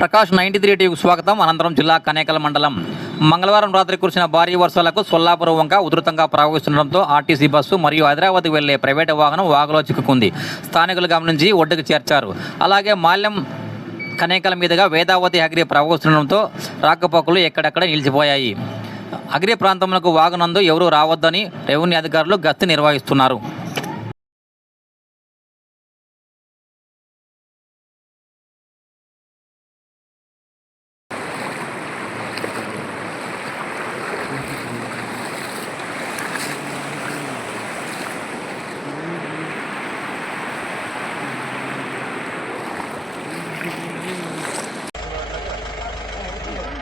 Prakash ninety three టీవీకి స్వాగతం. అనంతరం జిల్లా కనేకల మండలం మంగళవారం రాత్రి కురిసిన భారీ వర్షాలకు సొల్లాపురం వంక ఉధృతంగా ప్రవహిస్తుండటంతో ఆర్టీసీ బస్సు మరియు హైదరాబాద్ వెళ్ళే ప్రైవేటు వాహనం వాగులో చిక్కుకుంది. స్థానికులు గమనించి ఒడ్డుకు చేర్చారు. అలాగే మాల్యం కనేకల మీదుగా వేదావతి అగ్రి ప్రవహిస్తుండటంతో రాకపోకలు ఎక్కడెక్కడ నిలిచిపోయాయి. అగ్రి ప్రాంతంలో వాగునందు ఎవరూ రావద్దని రెవెన్యూ అధికారులు గస్తీ నిర్వహిస్తున్నారు.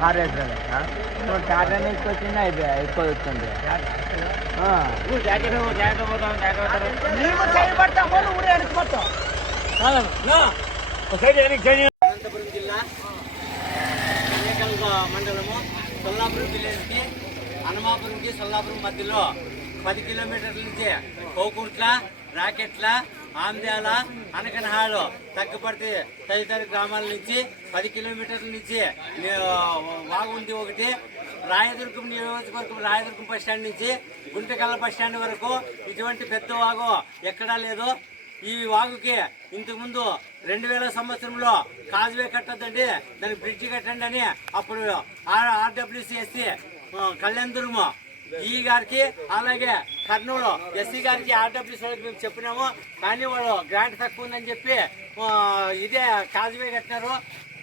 ఆరేసి టాటా తీసుకొచ్చింది అయిపోయా ఎక్కువ వస్తుంది అనంతపురం జిల్లా కనేకల్ మండలము సొల్లాపురం విలేజ్కి హనుమాపురంకి సొల్లాపురం మధ్యలో పది కిలోమీటర్ల నుంచి కోకుంట్ల రాకెట్ల ఆంధ్యాల అనకనహాలు తగ్గపడితే తదితర గ్రామాల నుంచి పది కిలోమీటర్ల నుంచి వాగు ఉంది ఒకటి. రాయదుర్గం నియోజకవర్గం రాయదుర్గం బస్ స్టాండ్ నుంచి గుంటకల్ల బస్ స్టాండ్ వరకు ఇటువంటి పెద్ద వాగు ఎక్కడా లేదు. ఈ వాగుకి ఇంతకుముందు రెండు వేల సంవత్సరంలో కాజువే కట్టద్దండి దానికి బ్రిడ్జి కట్టండి అని అప్పుడు కళ్యాణ్ కళ్యాణదుర్గము ఈ గారికి అలాగే కర్నూలు ఎస్సీ గారికి ఆర్డబ్ల్యూసీ వాళ్ళకి మేము చెప్పినాము. కానీ వాళ్ళు గ్రాంట్ తక్కువ ఉందని చెప్పి ఇదే కాజువే కట్టినారు.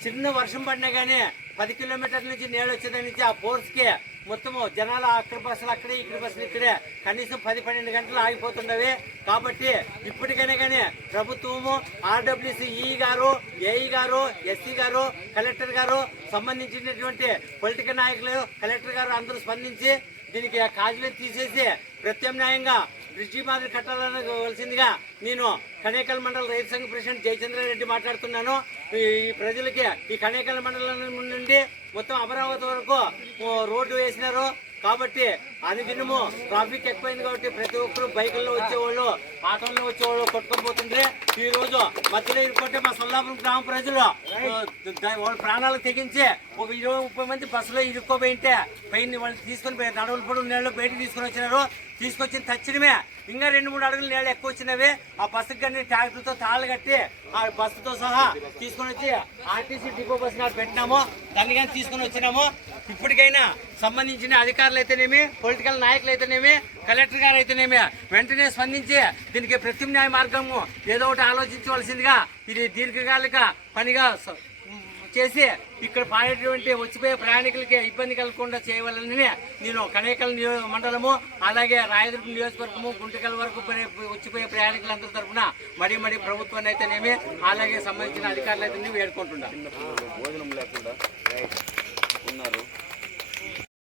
చిన్న వర్షం పడినా కానీ పది కిలోమీటర్ల నుంచి నీళ్ళు వచ్చేదాని నుంచి ఆ ఫోర్స్కి మొత్తము జనాలు అక్కడ బస్సులు అక్కడే ఇక్కడ బస్సులు ఇక్కడే కనీసం పది పన్నెండు గంటలు ఆగిపోతున్నవి కాబట్టి ఇప్పటికైనా కానీ ప్రభుత్వము ఆర్డబ్ల్యూసీ ఈ గారు ఏఈ గారు ఎస్సీ గారు కలెక్టర్ గారు సంబంధించినటువంటి పొలిటికల్ నాయకులు కలెక్టర్ గారు అందరూ స్పందించి దీనికి ఆ కాజువే తీసేసి ప్రత్యామ్నాయంగా బ్రిడ్జి మాదిరి కట్టాలనవలసిందిగా నేను కనేకల్ మండల రైతు సంఘ ప్రెసిడెంట్ జయచంద్రారెడ్డి మాట్లాడుతున్నాను. ఈ ప్రజలకి ఈ కనేకల్ మండలం నుండి మొత్తం అమరావతి వరకు రోడ్డు వేసినారు. కాబట్టి అది దినము ట్రాఫిక్ ఎక్కువైంది కాబట్టి ప్రతి ఒక్కరు బైకుల్లో వచ్చేవాళ్ళు ఆటోల్లో వచ్చేవాళ్ళు కొట్టుకొని పోతుంటే ఈ రోజు మధ్యలో ఇరుక్కుంటే మా సొల్లాపురం గ్రామ ప్రజలు వాళ్ళ ప్రాణాలు తెగించి ఇరవై ముప్పై మంది బస్సులో ఇరుక్కోబోయింటే పైన వాళ్ళు తీసుకొని నడవలు పడు పొడు నీళ్ళు బయటకు తీసుకొని వచ్చినారు. తీసుకొచ్చిన తక్షణమే ఇంకా రెండు మూడు అడుగులు నీళ్ళు ఎక్కువ వచ్చినవి. ఆ బస్సుకి కానీ ట్రాక్టర్తో తాళ్ళు కట్టి ఆ బస్సుతో సహా తీసుకొని వచ్చి ఆర్టీసీ డిపో బస్సు నాడు పెట్టినాము. దాన్ని కానీ తీసుకొని వచ్చినాము. ఇప్పటికైనా సంబంధించిన అధికారులు అయితేనేమి పొలిటికల్ నాయకులు అయితేనేమి కలెక్టర్ గారు అయితేనేమి వెంటనే స్పందించి దీనికి ప్రత్యామ్నాయ మార్గము ఏదో ఒకటి ఆలోచించవలసిందిగా ఇది దీర్ఘకాలిక పనిగా స- చేసి ఇక్కడ పాడేటువంటి వచ్చిపోయే ప్రయాణికులకి ఇబ్బంది కలగకుండా చేయవాలని నేను కనేకల్ నియో- మండలము అలాగే రాయదుర్గం నియోజకవర్గము గుంటకల్ వరకు వచ్చిపోయే ప్రయాణికులందరి తరఫున మరీ మరీ ప్రభుత్వాన్ని అయితేనేమి అలాగే సంబంధించిన అధికారులు అయితే వేడుకుంటున్నాను భోజనం లేకుండా ఉన్నారు.